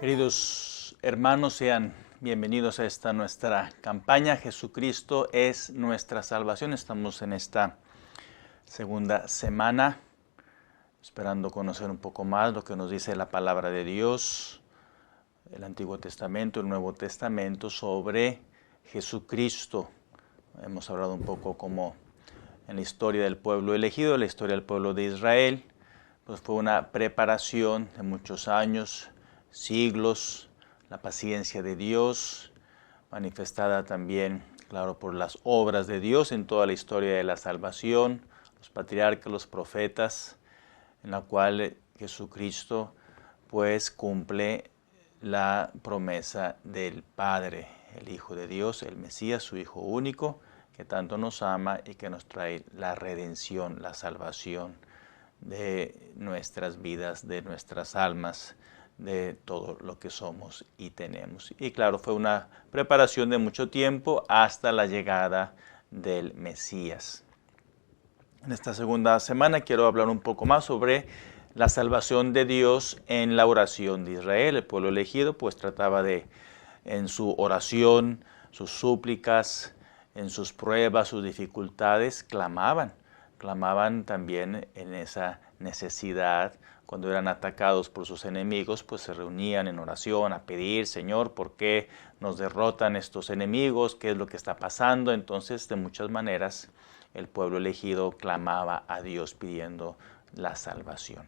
Queridos hermanos, sean bienvenidos a esta nuestra campaña. Jesucristo es nuestra salvación. Estamos en esta segunda semana, esperando conocer un poco más lo que nos dice la palabra de Dios, el Antiguo Testamento, el Nuevo Testamento, sobre Jesucristo. Hemos hablado un poco como en la historia del pueblo elegido, la historia del pueblo de Israel. Pues fue una preparación de muchos años, siglos, la paciencia de Dios, manifestada también, claro, por las obras de Dios en toda la historia de la salvación, los patriarcas, los profetas, en la cual Jesucristo pues cumple la promesa del Padre, el Hijo de Dios, el Mesías, su Hijo único, que tanto nos ama y que nos trae la redención, la salvación de nuestras vidas, de nuestras almas, de todo lo que somos y tenemos. Y claro, fue una preparación de mucho tiempo hasta la llegada del Mesías. En esta segunda semana quiero hablar un poco más sobre la salvación de Dios en la oración de Israel. El pueblo elegido pues trataba de, en su oración, sus súplicas, en sus pruebas, sus dificultades, clamaban también en esa necesidad. Cuando eran atacados por sus enemigos, pues se reunían en oración a pedir: Señor, ¿por qué nos derrotan estos enemigos? ¿Qué es lo que está pasando? Entonces, de muchas maneras, el pueblo elegido clamaba a Dios pidiendo la salvación.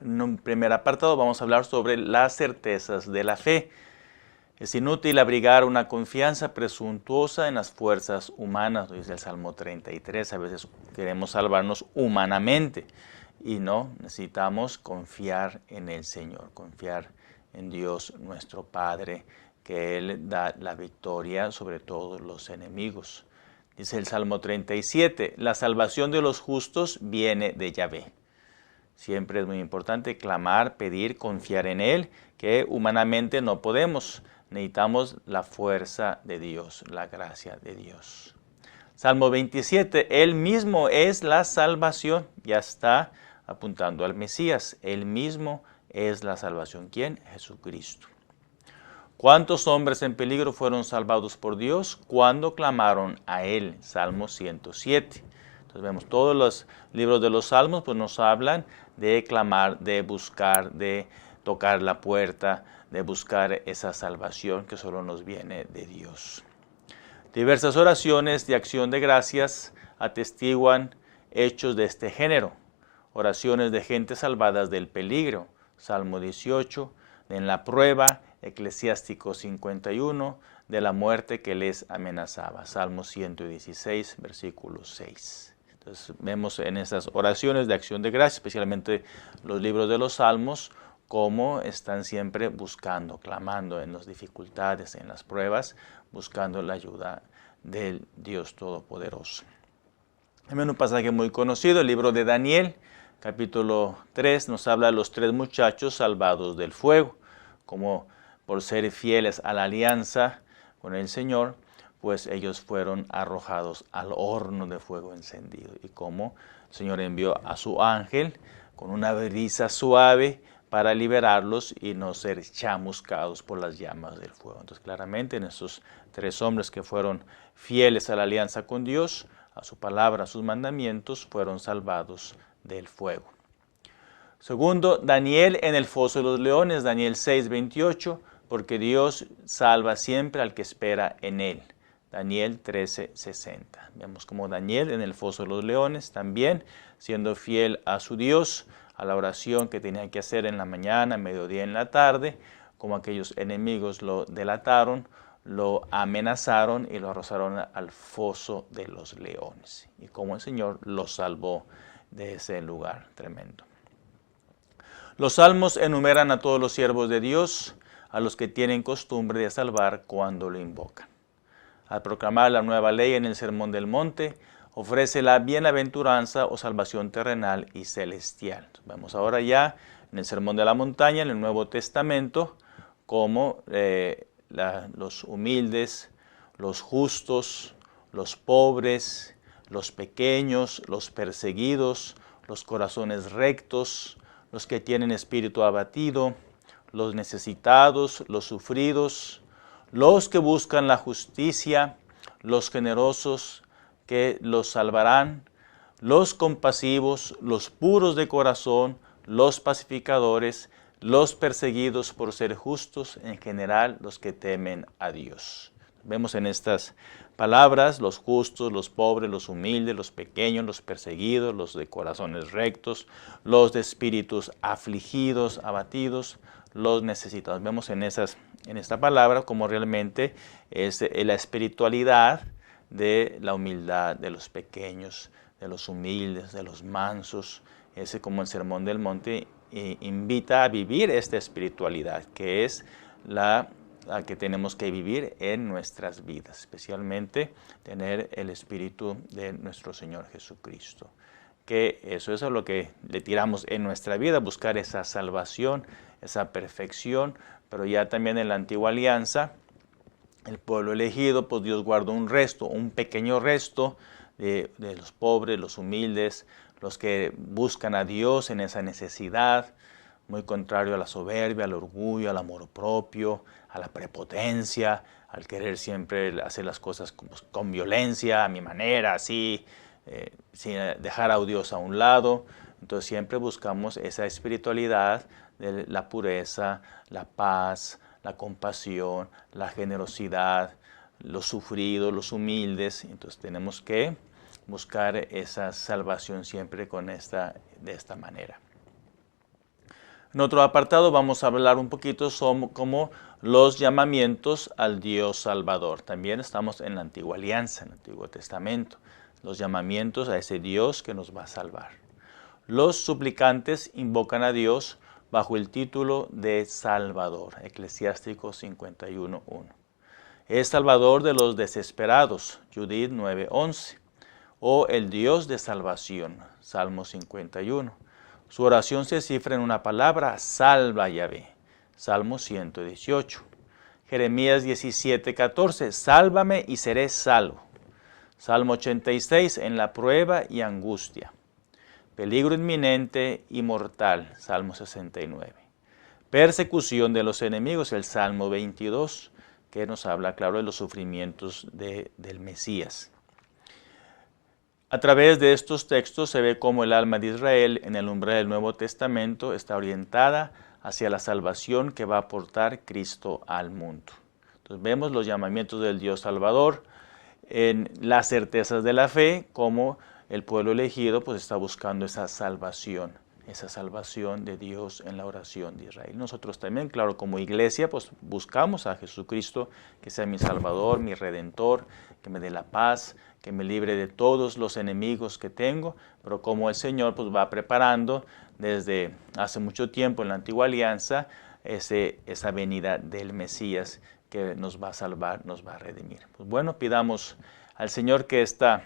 En un primer apartado vamos a hablar sobre las certezas de la fe. Es inútil abrigar una confianza presuntuosa en las fuerzas humanas, dice el Salmo 33. A veces queremos salvarnos humanamente y no, necesitamos confiar en el Señor, confiar en Dios nuestro Padre, que Él da la victoria sobre todos los enemigos. Dice el Salmo 37, la salvación de los justos viene de Yahvé. Siempre es muy importante clamar, pedir, confiar en Él, que humanamente no podemos. Necesitamos la fuerza de Dios, la gracia de Dios. Salmo 27, Él mismo es la salvación. Ya está apuntando al Mesías. Él mismo es la salvación. ¿Quién? Jesucristo. ¿Cuántos hombres en peligro fueron salvados por Dios cuando clamaron a Él? Salmo 107. Entonces vemos todos los libros de los Salmos, pues nos hablan de clamar, de buscar, de tocar la puerta, de buscar esa salvación que solo nos viene de Dios. Diversas oraciones de acción de gracias atestiguan hechos de este género. Oraciones de gente salvadas del peligro. Salmo 18, en la prueba, Eclesiástico 51, de la muerte que les amenazaba. Salmo 116, versículo 6. Entonces vemos en esas oraciones de acción de gracias, especialmente los libros de los Salmos, cómo están siempre buscando, clamando en las dificultades, en las pruebas, buscando la ayuda del Dios Todopoderoso. También un pasaje muy conocido, el libro de Daniel, capítulo 3, nos habla de los 3 muchachos salvados del fuego, como por ser fieles a la alianza con el Señor, pues ellos fueron arrojados al horno de fuego encendido. Y como el Señor envió a su ángel con una brisa suave para liberarlos y no ser chamuscados por las llamas del fuego. Entonces, claramente, en estos 3 hombres que fueron fieles a la alianza con Dios, a su palabra, a sus mandamientos, fueron salvados del fuego. Segundo, Daniel en el foso de los leones, Daniel 6:28, porque Dios salva siempre al que espera en Él. Daniel 13:60. Vemos como Daniel en el foso de los leones, también siendo fiel a su Dios, a la oración que tenía que hacer en la mañana, mediodía, en la tarde, como aquellos enemigos lo delataron, lo amenazaron y lo arrojaron al foso de los leones. Y como el Señor lo salvó de ese lugar tremendo. Los salmos enumeran a todos los siervos de Dios, a los que tienen costumbre de salvar cuando lo invocan. Al proclamar la nueva ley en el Sermón del Monte, ofrece la bienaventuranza o salvación terrenal y celestial. Vemos ahora ya en el Sermón de la Montaña, en el Nuevo Testamento, cómo los humildes, los justos, los pobres, los pequeños, los perseguidos, los corazones rectos, los que tienen espíritu abatido, los necesitados, los sufridos, los que buscan la justicia, los generosos que los salvarán, los compasivos, los puros de corazón, los pacificadores, los perseguidos por ser justos, en general los que temen a Dios. Vemos en estas palabras los justos, los pobres, los humildes, los pequeños, los perseguidos, los de corazones rectos, los de espíritus afligidos, abatidos, los necesitados. Vemos en esta palabra como realmente es la espiritualidad de la humildad de los pequeños, de los humildes, de los mansos. Ese, como el Sermón del Monte invita a vivir esta espiritualidad, que es la que tenemos que vivir en nuestras vidas, especialmente tener el Espíritu de nuestro Señor Jesucristo. Que eso es a lo que le tiramos en nuestra vida, buscar esa salvación, esa perfección, pero ya también en la antigua alianza, el pueblo elegido, pues Dios guardó un pequeño resto de los pobres, los humildes, los que buscan a Dios en esa necesidad, muy contrario a la soberbia, al orgullo, al amor propio, a la prepotencia, al querer siempre hacer las cosas con violencia, a mi manera, así, sin dejar a Dios a un lado. Entonces siempre buscamos esa espiritualidad de la pureza, la paz, la compasión, la generosidad, los sufridos, los humildes. Entonces tenemos que buscar esa salvación siempre de esta manera. En otro apartado vamos a hablar un poquito sobre como los llamamientos al Dios Salvador. También estamos en la Antigua Alianza, en el Antiguo Testamento. Los llamamientos a ese Dios que nos va a salvar. Los suplicantes invocan a Dios bajo el título de Salvador, Eclesiástico 51:1. Es Salvador de los desesperados, Judith 9:11. O el Dios de salvación, Salmo 51. Su oración se cifra en una palabra, salva Yahvé, Salmo 118. Jeremías 17:14, sálvame y seré salvo. Salmo 86, en la prueba y angustia. Peligro inminente y mortal, Salmo 69. Persecución de los enemigos, el Salmo 22, que nos habla, claro, de los sufrimientos del Mesías. A través de estos textos se ve cómo el alma de Israel en el umbral del Nuevo Testamento está orientada hacia la salvación que va a aportar Cristo al mundo. Entonces vemos los llamamientos del Dios Salvador en las certezas de la fe, como el pueblo elegido pues está buscando esa salvación de Dios en la oración de Israel. Nosotros también, claro, como iglesia, pues buscamos a Jesucristo, que sea mi Salvador, mi Redentor, que me dé la paz, que me libre de todos los enemigos que tengo, pero como el Señor pues va preparando desde hace mucho tiempo en la Antigua Alianza esa venida del Mesías que nos va a salvar, nos va a redimir. Pues bueno, pidamos al Señor que esta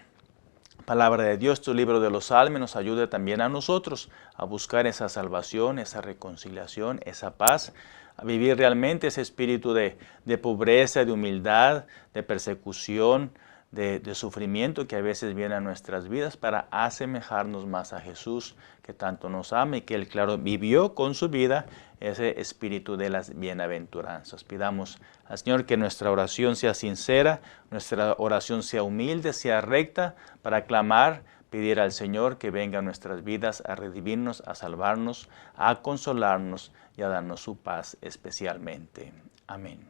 palabra de Dios, tu libro de los Salmos, nos ayude también a nosotros a buscar esa salvación, esa reconciliación, esa paz, a vivir realmente ese espíritu de pobreza, de humildad, de persecución, de sufrimiento que a veces viene a nuestras vidas para asemejarnos más a Jesús, que tanto nos ama y que Él, claro, vivió con su vida ese espíritu de las bienaventuranzas. Pidamos al Señor que nuestra oración sea sincera, nuestra oración sea humilde, sea recta, para clamar, pedir al Señor que venga a nuestras vidas a redimirnos, a salvarnos, a consolarnos y a darnos su paz especialmente. Amén.